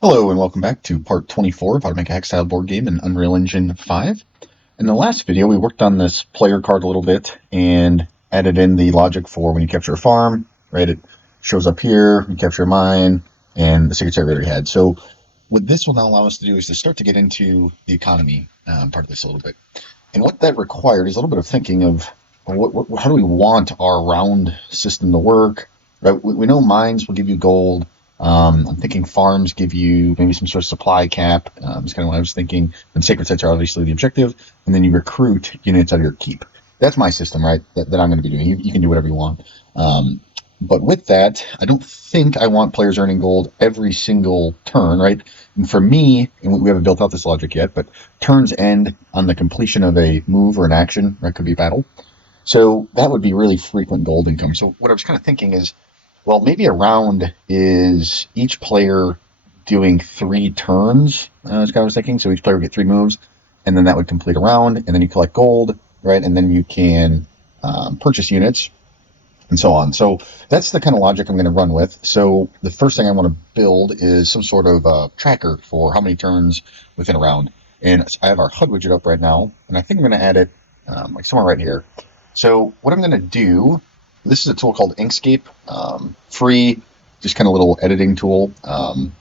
Hello and welcome back to part 24 of how to make a HexTile board game in Unreal Engine 5. In the last video, we worked on this player card a little bit and added in the logic for when you capture a farm, right? It shows up here, you capture a mine, and the secretary we already had. So what this will now allow us to do is to start to get into the economy part of this a little bit. And what that required is a little bit of thinking of how do we want our round system to work, right? We know mines will give you gold. I'm thinking farms give you maybe some sort of supply cap. That's kind of what I was thinking. And sacred sites are obviously the objective, and then you recruit units out of your keep. That's my system, right? That I'm going to be doing. You can do whatever you want. But with that, I don't think I want players earning gold every single turn, right? And for me, and we haven't built out this logic yet, but turns end on the completion of a move or an action, right? Could be battle. So that would be really frequent gold income. So what I was kind of thinking is, well, maybe a round is each player doing 3 turns, is what I was thinking. So each player would get 3 moves, and then that would complete a round, and then you collect gold, right? And then you can purchase units, and so on. So that's the kind of logic I'm going to run with. So the first thing I want to build is some sort of tracker for how many turns within a round. And I have our HUD widget up right now, and I think I'm going to add it like somewhere right here. So what I'm going to do, this is a tool called Inkscape, free, just kind of little editing tool. I don't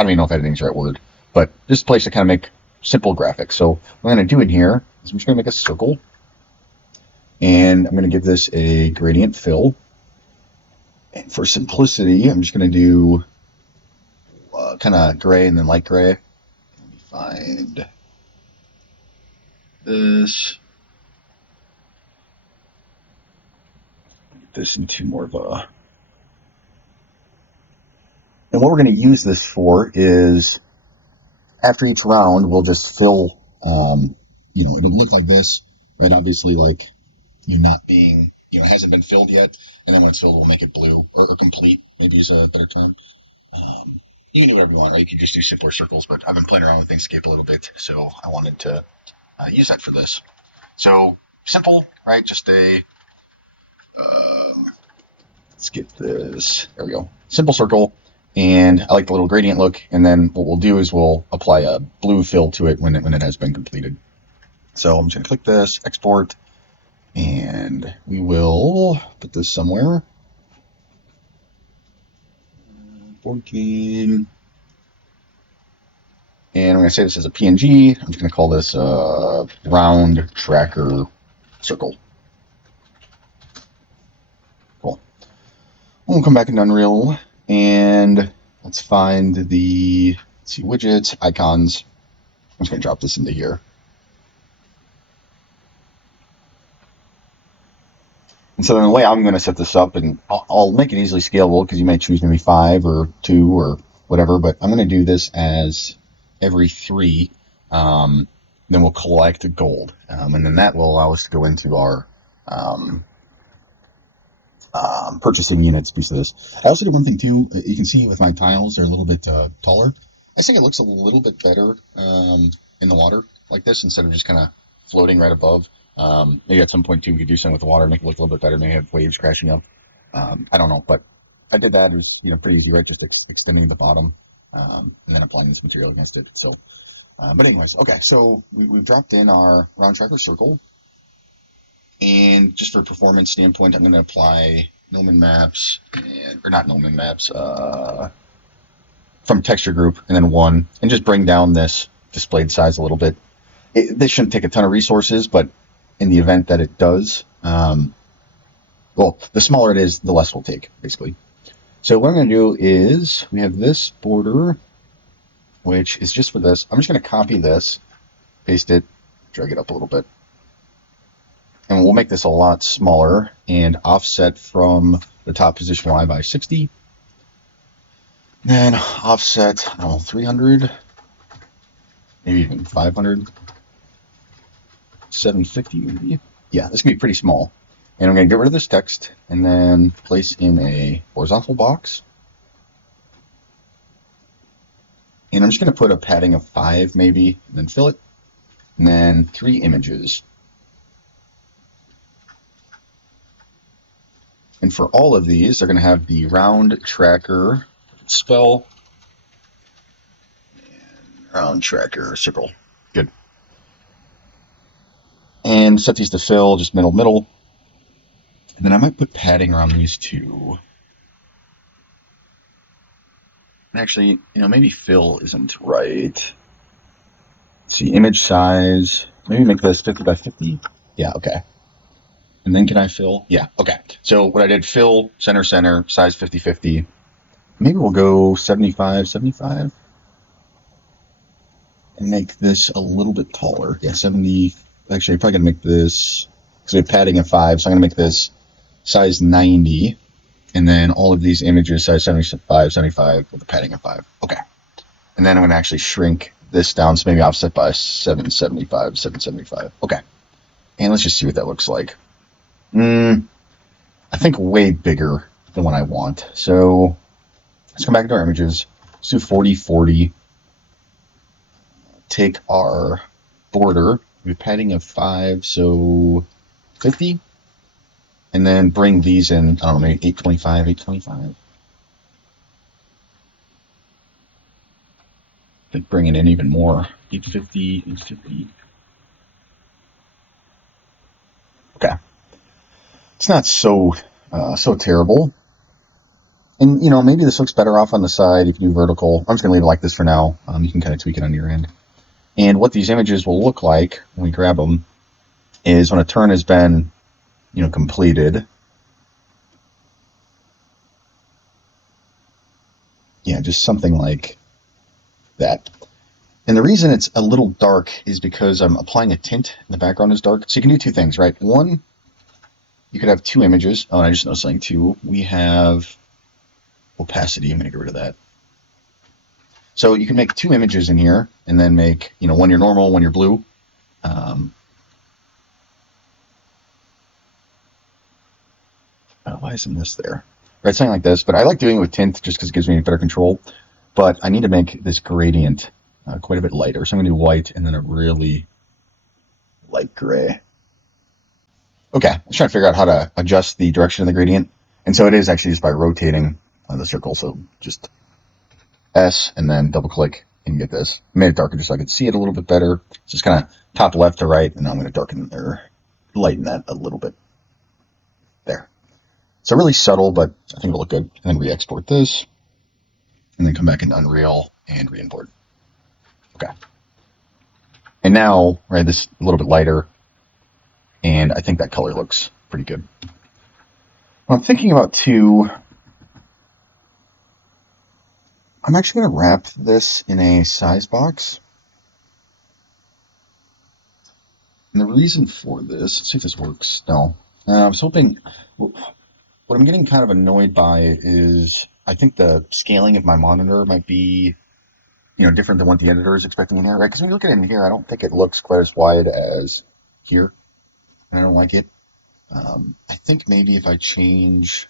even know if editing is the right word, but just a place to kind of make simple graphics. So what I'm going to do in here is I'm just going to make a circle, and I'm going to give this a gradient fill. And for simplicity, I'm just going to do kind of gray and then light gray. Let me find this. Get this into more of a... And what we're going to use this for is after each round, we'll just fill, it'll look like this, right? Obviously, like, not being, hasn't been filled yet. And then when it's filled, we'll make it blue or complete, maybe is a better term. You can do whatever you want, right? You can just do simpler circles, but I've been playing around with Inkscape a little bit, so I wanted to use that for this. So simple, right? Just a, let's get this, there we go. Simple circle, and I like the little gradient look, and then what we'll do is we'll apply a blue fill to it when it has been completed. So I'm just going to click this, export, and we will put this somewhere. Board game. And I'm going to say this as a PNG. I'm just going to call this round tracker circle. Cool. We'll come back into Unreal, and let's find the, widgets, icons. I'm just going to drop this into here. And so then the way I'm going to set this up, and I'll make it easily scalable because you might choose maybe 5 or 2 or whatever, but I'm going to do this as every 3. Then we'll collect gold. And then that will allow us to go into our purchasing units piece of this. I also did one thing too. You can see with my tiles, they're a little bit taller. I think it looks a little bit better in the water like this instead of just kind of floating right above. Maybe at some point too we could do something with the water, make it look a little bit better, maybe have waves crashing up. I don't know, but I did that. It was pretty easy, right? Just extending the bottom and then applying this material against it. So but anyways, okay, so we've dropped in our round tracker circle, and just for a performance standpoint, I'm going to apply Gnomon maps, or not Gnomon maps, from texture group, and then 1, and just bring down this displayed size a little bit. This shouldn't take a ton of resources, but in the event that it does, well, the smaller it is, the less we'll take, basically. So what I'm going to do is, we have this border, which is just for this. I'm just going to copy this, paste it, drag it up a little bit. And we'll make this a lot smaller and offset from the top position Y by 60. Then offset, I don't know, 300, maybe even 500. 750 maybe. Yeah, this can be pretty small. And I'm going to get rid of this text and then place in a horizontal box. And I'm just going to put a padding of 5 maybe, and then fill it. And then 3 images. And for all of these, they're going to have the round tracker spell Round tracker circle. Good. And set these to fill, just middle, middle. And then I might put padding around these two. And actually, maybe fill isn't right. Let's see, image size. Maybe make this 50 by 50. Yeah, okay. And then can I fill? Yeah, okay. So what I did, fill, center, center, size 50, 50. Maybe we'll go 75, 75. And make this a little bit taller. Yeah, 70. Actually, I probably got to make this, because we have padding at 5, so I'm going to make this size 90. And then all of these images size 75, 75 with a padding of 5. Okay. And then I'm going to actually shrink this down, so maybe offset by 775, 775. Okay. And let's just see what that looks like. I think way bigger than what I want. So let's come back to our images. Let's do 40, 40. Take our border. We have padding of 5, so 50. And then bring these in, I don't know, maybe 825, 825. I think bring it in even more. 850, 850. Okay. It's not so terrible. And, maybe this looks better off on the side if you do vertical. I'm just going to leave it like this for now. You can kind of tweak it on your end. And what these images will look like when we grab them is when a turn has been completed. Yeah, just something like that. And the reason it's a little dark is because I'm applying a tint and the background is dark. So you can do two things, right? One, you could have two images. Oh, and I just noticed something too. We have opacity. I'm going to get rid of that. So you can make two images in here and then make, one your normal, one your blue. Why isn't this there? Right, something like this. But I like doing it with tint just because it gives me better control. But I need to make this gradient quite a bit lighter. So I'm going to do white and then a really light gray. Okay, I was trying to figure out how to adjust the direction of the gradient. And so it is actually just by rotating the circle. So just S and then double click and get this. I made it darker just so I could see it a little bit better. It's just kind of top left to right. And now I'm going to darken or lighten that a little bit. There. So really subtle, but I think it'll look good. And then re-export this. And then come back into Unreal and re-import. Okay. And now, right, this is a little bit lighter. And I think that color looks pretty good. What I'm thinking about too, I'm actually going to wrap this in a size box. And the reason for this, let's see if this works. No. I was hoping, what I'm getting kind of annoyed by is I think the scaling of my monitor might be, different than what the editor is expecting in here, right? Because when you look at it in here, I don't think it looks quite as wide as here. And I don't like it. I think maybe if I change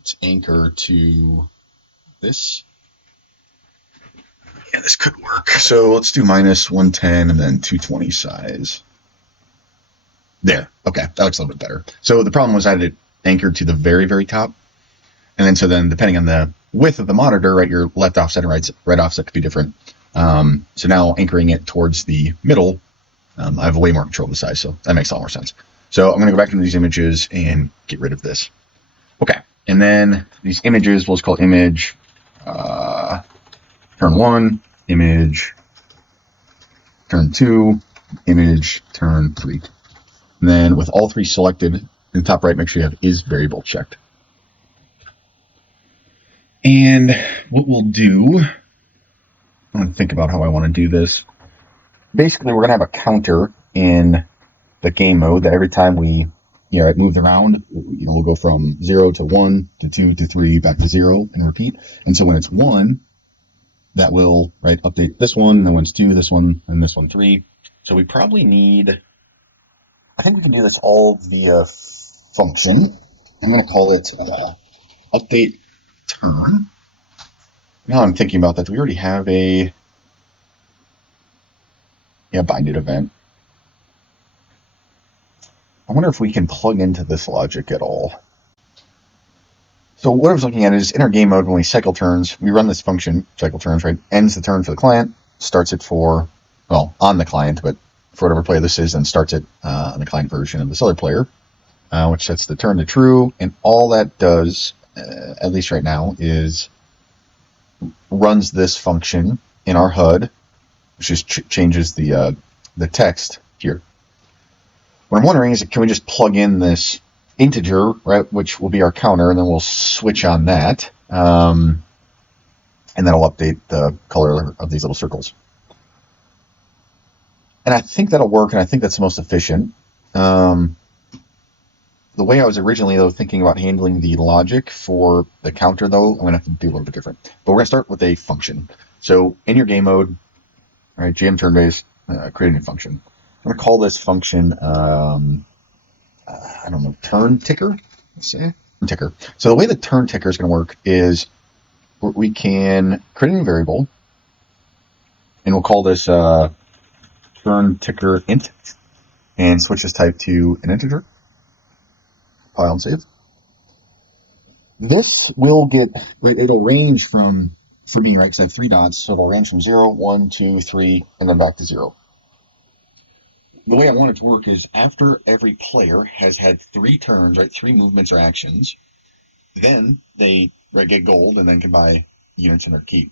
its anchor to this, yeah, this could work. So let's do minus 110 and then 220 size. There. Okay, that looks a little bit better. So the problem was I had it anchored to the very, very top. And then so then depending on the width of the monitor, right, your left offset and right offset could be different. So now anchoring it towards the middle, I have way more control of the size, so that makes a lot more sense. So I'm going to go back into these images and get rid of this. Okay, and then these images, we'll just call image turn 1, image turn 2, image turn 3. And then with all three selected, in the top right, make sure you have is variable checked. And what we'll do, I'm going to think about how I want to do this. Basically, we're going to have a counter in the game mode that every time we move around, we'll go from 0 to 1 to 2 to 3 back to 0 and repeat. And so when it's 1, that will update this one, and then when it's 2, this one, and this one 3. So we probably need, I think we can do this all via function. I'm going to call it update turn. Now I'm thinking about that. We already have a binded event. I wonder if we can plug into this logic at all. So what I was looking at is in our game mode, when we cycle turns, we run this function, cycle turns, right? Ends the turn for the client, starts it for, well, on the client, but for whatever player this is, then starts it on the client version of this other player, which sets the turn to true. And all that does, at least right now, is runs this function in our HUD, which just changes the text here. What I'm wondering is, can we just plug in this integer, right, which will be our counter, and then we'll switch on that, and that'll update the color of these little circles. And I think that'll work, and I think that's the most efficient. The way I was originally, though, thinking about handling the logic for the counter, though, I'm going to have to do a little bit different. But we're going to start with a function. So in your game mode, all right, GM turn-based, create a new function. I'm going to call this function, I don't know, turn ticker, let's say, ticker. So the way the turn ticker is going to work is we can create a new variable, and we'll call this turn ticker int, and switch this type to an integer. File and save. This will get, right, it'll range from, for me, right, because I have 3 dots, so it'll range from 0, 1, 2, 3, and then back to 0. The way I want it to work is after every player has had 3 turns, right, 3 movements or actions, then they get gold and then can buy units in their keep.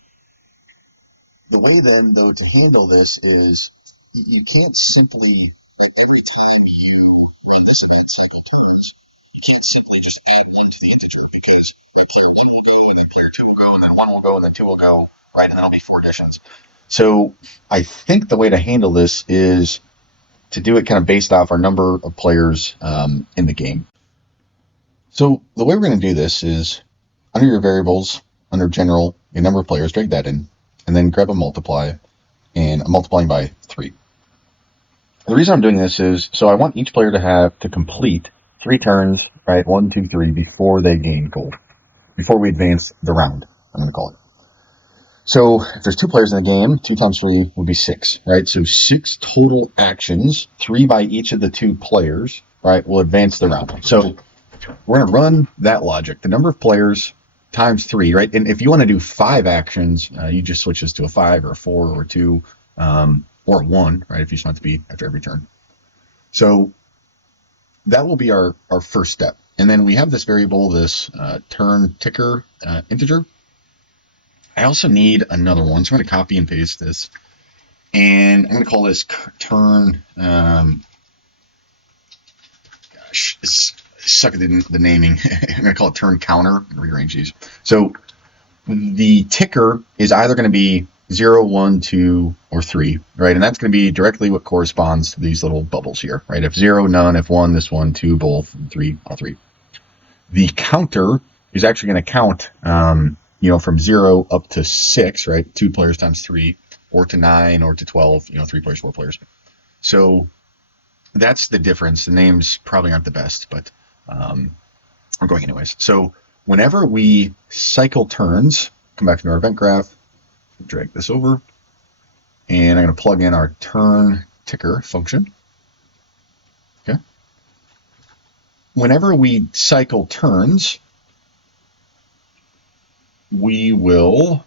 The way then, though, to handle this is you can't simply, right, every time you run this event, cycle turns, you can't simply just add 1 to the integer, because, right, player 1 will go, and then player 2 will go, and then 1 will go, and then 2 will go, right, and then it'll be 4 additions. So I think the way to handle this is to do it kind of based off our number of players in the game. So the way we're going to do this is, under your variables, under general, your number of players, drag that in, and then grab a multiply, and I'm multiplying by 3. The reason I'm doing this is, so I want each player to have to complete 3 turns, right, 1, 2, 3, before they gain gold, before we advance the round, I'm going to call it. So if there's 2 players in the game, 2 times 3 would be 6, right? So 6 total actions, 3 by each of the 2 players, right, will advance the round. So we're going to run that logic. The number of players times 3, right? And if you want to do 5 actions, you just switch this to a 5 or a 4 or a 2 or a 1, right, if you just want it to be after every turn. So that will be our first step. And then we have this variable, this turn ticker integer. I also need another one, so I'm going to copy and paste this. And I'm going to call this turn, gosh, it's suck at the naming. I'm going to call it turn counter and rearrange these. So the ticker is either going to be 0, 1, 2, or 3, right? And that's going to be directly what corresponds to these little bubbles here, right? If 0, none. If 1, this one. 2, both. 3, all 3. The counter is actually going to count, from 0 up to 6, right? 2 players times 3, or to 9, or to 12, 3 players, 4 players. So that's the difference. The names probably aren't the best, but I'm going anyways. So whenever we cycle turns, come back to our event graph, drag this over, and I'm going to plug in our turn ticker function. Okay. Whenever we cycle turns, we will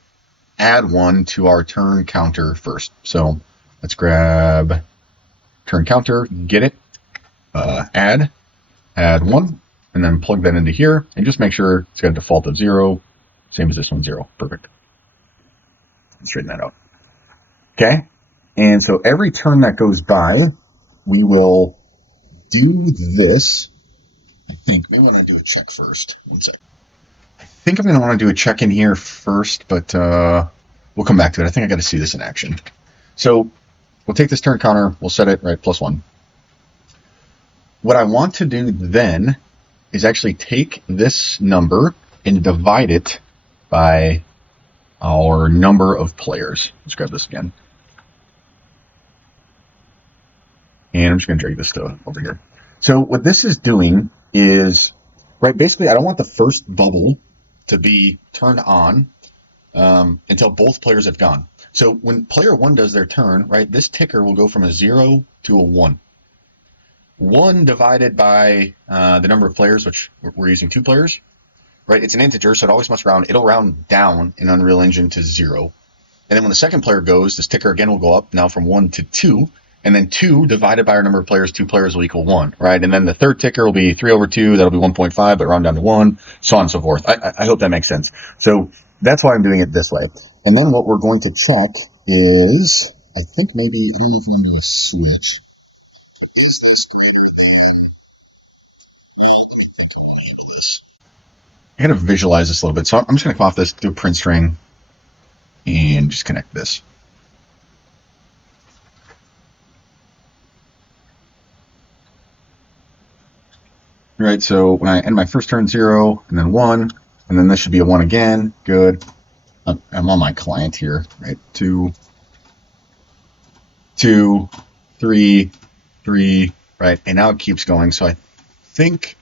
add 1 to our turn counter first. So let's grab turn counter, get it, add 1, and then plug that into here, and just make sure it's got a default of 0, same as this one, 0. Perfect. Straighten that out. Okay, and so every turn that goes by, we will do this. I think maybe I want to do a check first. One sec. I think I'm going to want to do a check in here first, but we'll come back to it. I think I got to see this in action. So we'll take this turn counter, we'll set it right +1. What I want to do then is actually take this number and divide it by our number of players. Let's grab this again. And I'm just going to drag this to over here. So what this is doing is, right, basically I don't want the first bubble to be turned on until both players have gone. So when player 1 does their turn, right, this ticker will go from a 0 to a 1. 1 divided by the number of players, which we're using 2 players, right? It's an integer, so it always must round. It'll round down in Unreal Engine to 0. And then when the second player goes, this ticker again will go up now from 1 to 2. And then 2 divided by our number of players, 2 players will equal 1, right? And then the third ticker will be 3 over 2. That'll be 1.5, but round down to 1, so on and so forth. I hope that makes sense. So that's why I'm doing it this way. And then what we're going to check is, I think maybe, I don't know if we want to do a switch, but is this greater than, well, let me think how I want to handle this. I got to visualize this a little bit. So I'm just going to come off this, do a print string, and just connect this. Right, so when I end my first turn, 0, and then 1, and then this should be a 1 again. Good. I'm on my client here, right? 2, 2, 3, 3, right? And now it keeps going. So I think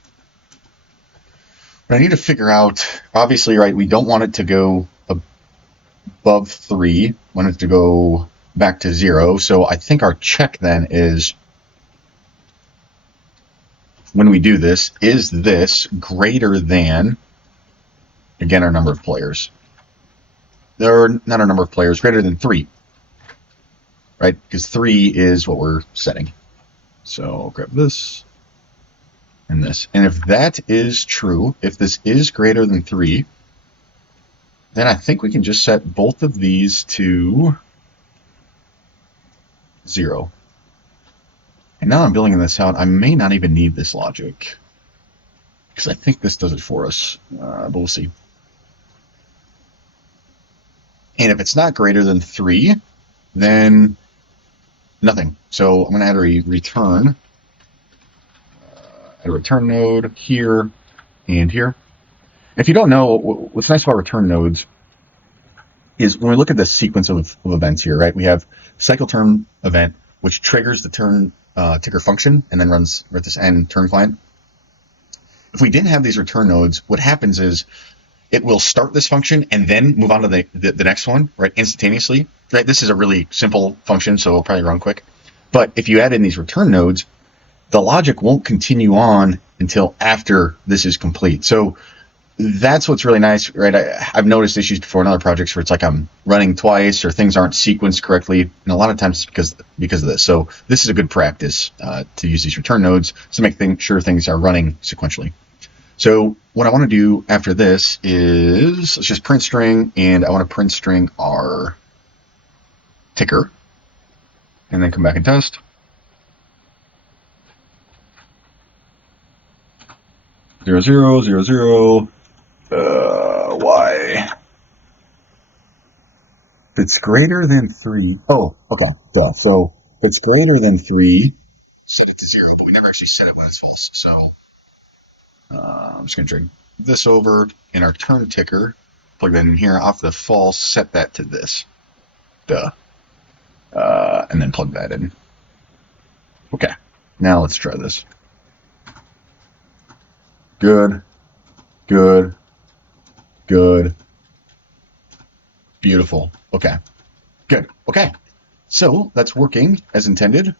what I need to figure out, obviously, right, we don't want it to go above 3. We want it to go back to 0. So I think our check then is, when we do this, is this greater than, again, our number of players? Or not our number of players, greater than 3, right? Because 3 is what we're setting. So I'll grab this and this. And if that is true, if this is greater than 3, then I think we can just set both of these to 0. And now I'm building this out. I may not even need this logic, because I think this does it for us, but we'll see. And if it's not greater than 3, then nothing. So I'm going to add a return. Add a return node here and here. If you don't know, what's nice about return nodes is when we look at the sequence of events here, right? We have cycle turn event, which triggers the turn ticker function and then runs this end turn client. If we didn't have these return nodes, what happens is it will start this function and then move on to the next one, right, instantaneously. Right? This is a really simple function, so it'll probably run quick. But if you add in these return nodes, the logic won't continue on until after this is complete. So that's what's really nice, right? I've noticed issues before in other projects where it's like I'm running twice or things aren't sequenced correctly, and a lot of times it's because of this. So this is a good practice to use these return nodes to make sure things are running sequentially. So what I want to do after this is, let's just print string, and I want to print string our ticker, and then come back and test. Zero, zero, zero, zero. Y. If it's greater than 3, oh, okay, duh. So if it's greater than 3, set it to 0, but we never actually set it when it's false. So I'm just going to drag this over, and our turn ticker, plug that in here, off the false, set that to this. Duh. And then plug that in. Okay, now let's try this. Good, good, good, beautiful. Okay, good. Okay, so that's working as intended.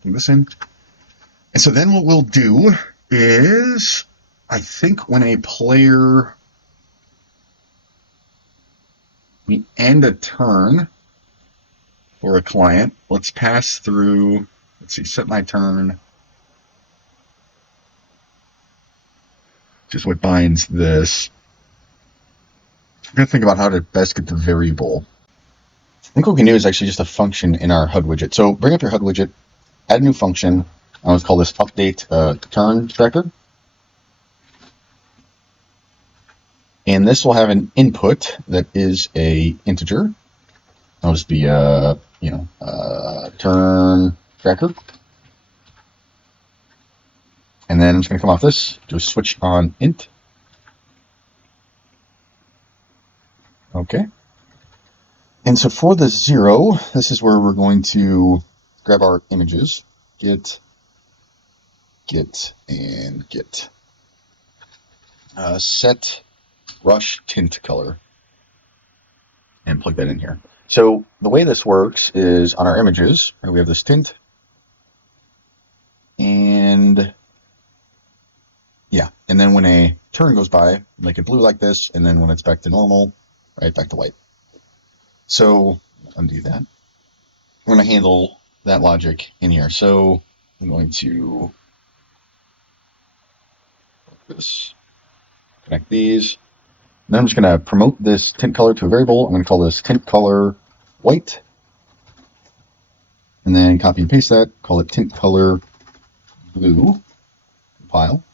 Plug this in. And so then what we'll do is, I think when a player, we end a turn for a client, let's pass through, let's see, set my turn, which is what binds this. I'm going to think about how to best get the variable. I think what we can do is actually just a function in our HUD widget. So bring up your HUD widget, add a new function. Let's call this update turn tracker. And this will have an input that is a integer. That'll just be turn tracker. And then I'm just going to come off this, do a switch on int. Okay. And so for the 0, this is where we're going to grab our images, get, and get. Set brush tint color, and plug that in here. So the way this works is on our images, right, we have this tint, and yeah, and then when a turn goes by, make it blue like this, and then when it's back to normal, right, back to white. So undo that. We're going to handle that logic in here. So I'm going to this, connect these. Then I'm just going to promote this tint color to a variable. I'm going to call this tint color white. And then copy and paste that, call it tint color blue, compile.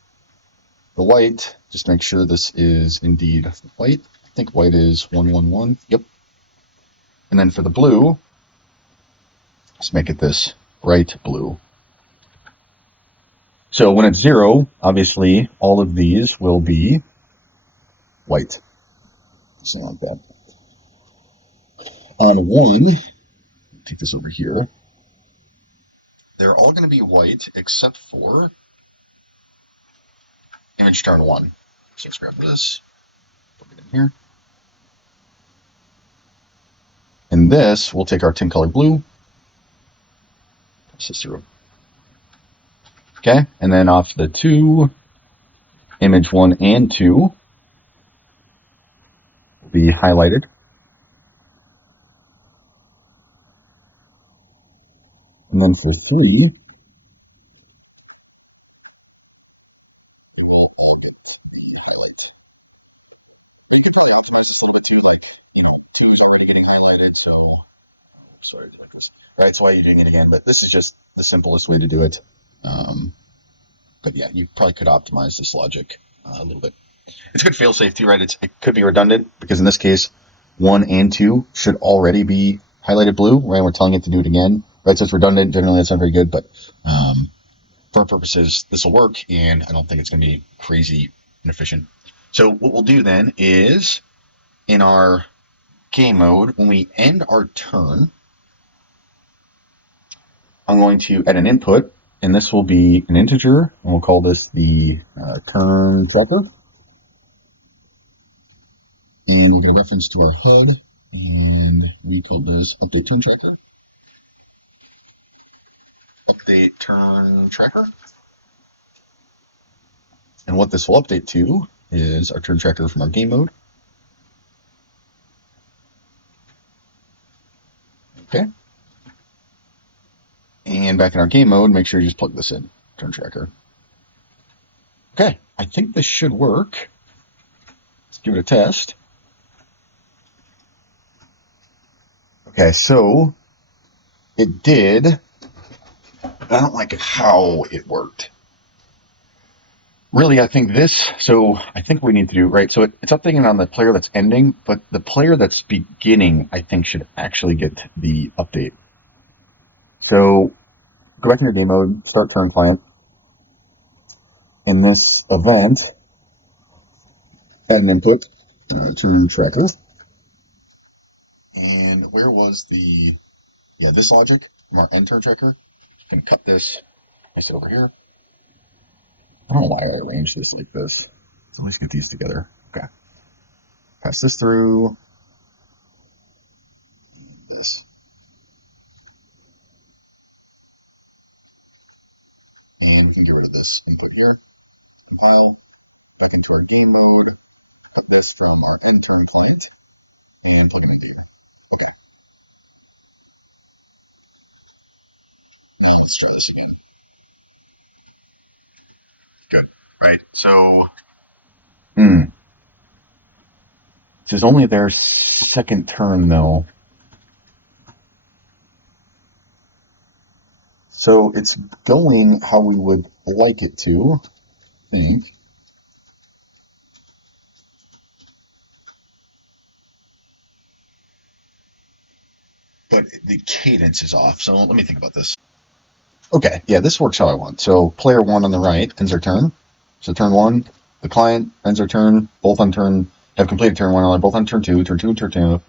The white, just make sure this is indeed white. I think white is 111, yep. And then for the blue, let's make it this bright blue. So when it's 0, obviously all of these will be white. Something like that. On 1, take this over here, they're all going to be white except for image turn 1. So let's grab this, plug it in here. And this, we'll take our tint color blue, pass this through. Okay, and then off the 2, image 1 and 2 will be highlighted. And then for 3, they will all get the highlight. But you could probably optimize this a little bit too, like, 2 is already getting highlighted, so, sorry, I did like this. Right, so why are you doing it again? But this is just the simplest way to do it. But yeah, you probably could optimize this logic a little bit. It's a good fail-safe too, right? It could be redundant, because in this case, 1 and 2 should already be highlighted blue, right? We're telling it to do it again, right? So it's redundant. Generally, that's not very good, but for our purposes, this will work, and I don't think it's going to be crazy inefficient. So what we'll do then is, in our game mode, when we end our turn, I'm going to add an input, and this will be an integer, and we'll call this the turn tracker. And we'll get a reference to our HUD, and we call this update turn tracker. Update turn tracker. And what this will update to is our turn tracker from our game mode. Okay. And back in our game mode, make sure you just plug this in, turn tracker. Okay, I think this should work. Let's give it a test. Okay, so it did. I don't like how it worked. Really, I think what we need to do, right, so it's updating on the player that's ending, but the player that's beginning, I think, should actually get the update. So go back in your game mode, start turn client. In this event, add an input, turn tracker. And where was this logic from our end turn tracker? I'm going to cut this, paste it over here. I don't know why I arranged this like this. Let's at least get these together. Okay. Pass this through. And this. And we can get rid of this input here. Compile. Back into our game mode. Cut this from our end turn client. And plug it into here. Okay. Now let's try this again. Good. Right. So, this is only their second turn, though. So it's going how we would like it to, I think. But the cadence is off. So let me think about this. Okay, yeah, this works how I want. So player 1 on the right ends their turn. So turn 1, the client ends their turn, both on turn, have completed turn 1, both on turn 2, turn 2, turn 2,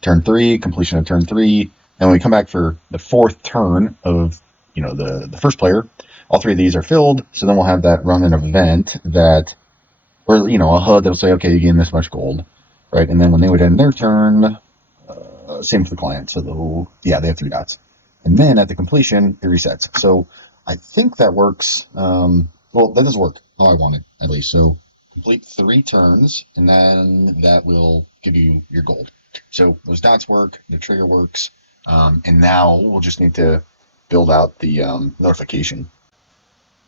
turn 3, completion of turn 3. And when we come back for the 4th turn of, the first player, all 3 of these are filled. So then we'll have that run an event that, or, a HUD that'll say, okay, you gain this much gold, right? And then when they would end their turn, same for the client. So they have 3 dots. And then at the completion, it resets. So I think that works. Well, that does work how I want it, at least. So complete 3 turns, and then that will give you your gold. work. So those dots work, the trigger works, and now we'll just need to build out the notification.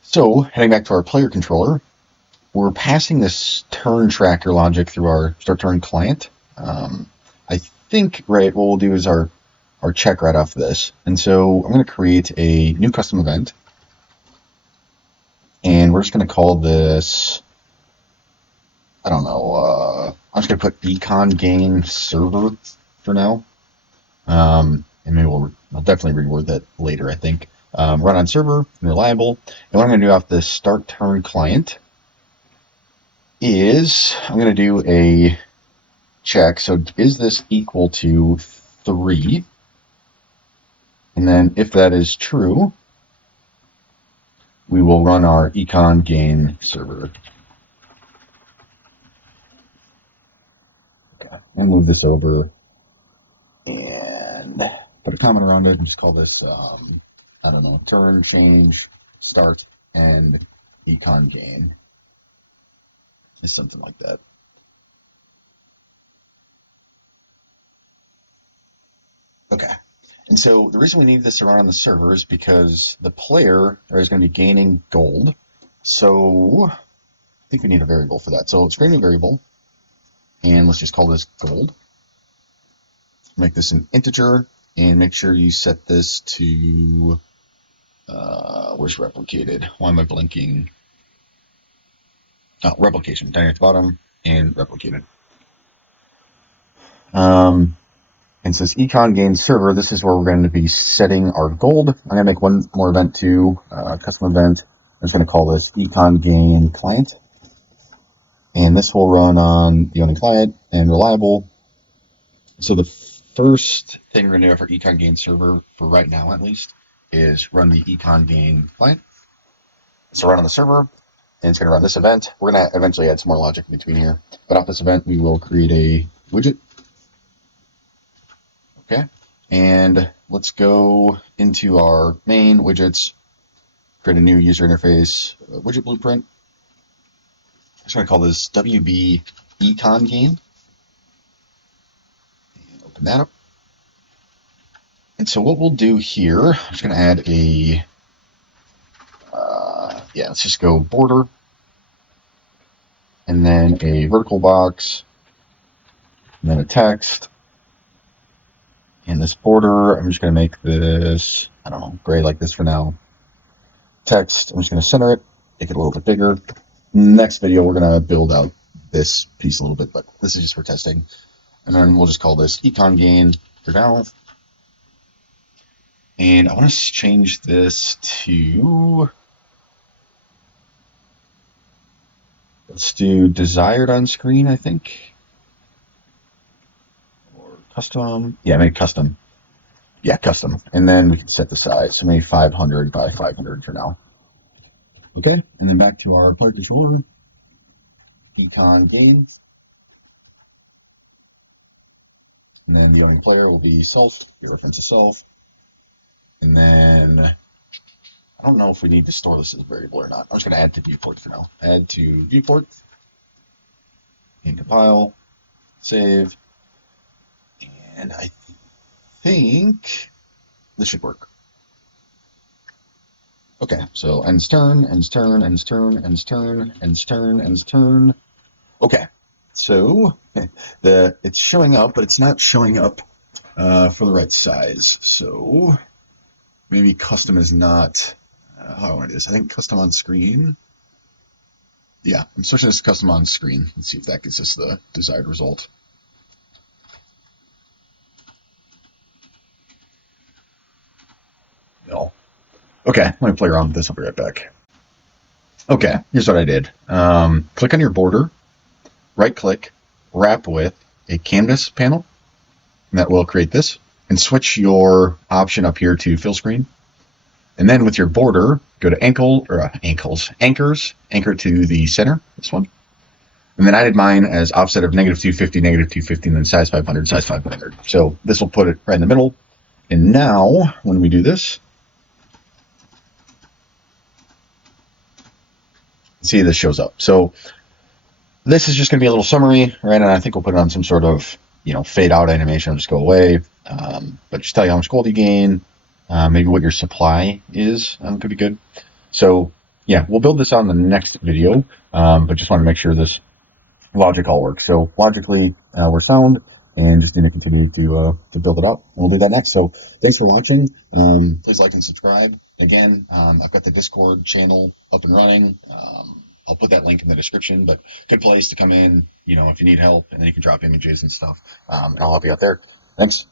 So heading back to our player controller, we're passing this turn tracker logic through our start turn client. I think, right, what we'll do is our check right off this. And so I'm going to create a new custom event. And we're just going to call this, I don't know, I'm just going to put econ gain server for now. And maybe we'll definitely reword that later, I think. Run on server, and reliable. And what I'm going to do off this start turn client is I'm going to do a check. So is this equal to 3? And then if that is true, we will run our econ gain server. Okay, and move this over and put a comment around it and just call this, I don't know, turn change start and econ gain. Is something like that. Okay. And so the reason we need this to run on the server is because the player is going to be gaining gold. So I think we need a variable for that. So let's create a new variable, and let's just call this gold. Make this an integer, and make sure you set this to, where's replicated? Why am I blinking? Oh, replication, down here at the bottom, and replicated. And says econ gain server. This is where we're going to be setting our gold. I'm going to make one more event too, custom event. I'm just going to call this econ gain client. And this will run on the owning client and reliable. So the first thing we're going to do for econ gain server, for right now at least, is run the econ gain client. So run on the server, and it's going to run this event. We're going to eventually add some more logic in between here. But off this event, we will create a widget. Okay, and let's go into our main widgets, create a new user interface widget blueprint. I'm just going to call this WB econ gain. And open that up. And so what we'll do here, I'm just going to add a, let's just go border, and then a vertical box, and then a text. And this border, I'm just going to make this, I don't know, gray like this for now. Text, I'm just going to center it, make it a little bit bigger. Next video, we're going to build out this piece a little bit, but this is just for testing. And then we'll just call this econ gain for now. And I want to change this to, let's do desired on screen, I think. Custom, yeah, make custom. Yeah, custom. And then we can set the size, so maybe 500 by 500 for now. Okay, and then back to our player controller, econ gain. And then the owning player will be self, your reference to self. And then, I don't know if we need to store this as a variable or not. I'm just going to add to viewport for now. Add to viewport, and compile, save. And I think this should work. Okay, so ends turn, ends turn, ends turn, ends turn, ends turn, ends turn. Okay, so it's showing up, but it's not showing up for the right size. So maybe custom is not how it is. I think custom on screen. Yeah, I'm switching this to custom on screen. Let's see if that gets us the desired result. No. Okay, let me play around with this. I'll be right back. Okay, here's what I did. Click on your border, right click, wrap with a canvas panel, and that will create this, and switch your option up here to fill screen. And then with your border, go to anchors, anchor to the center, this one. And then I did mine as offset of -250, -250, and then size 500, size 500. So this will put it right in the middle. And now, when we do this, see this shows up. So this is just going to be a little summary, right? And I think we'll put it on some sort of fade out animation will just go away. But just tell you how much gold you gain, maybe what your supply is, could be good. So yeah, we'll build this on the next video, but just want to make sure this logic all works. So logically, we're sound, and just need to continue to build it out, and we'll do that next. So thanks for watching. Please like and subscribe. Again, I've got the Discord channel up and running. I'll put that link in the description, but good place to come in, if you need help, and then you can drop images and stuff, and I'll help you out there. Thanks.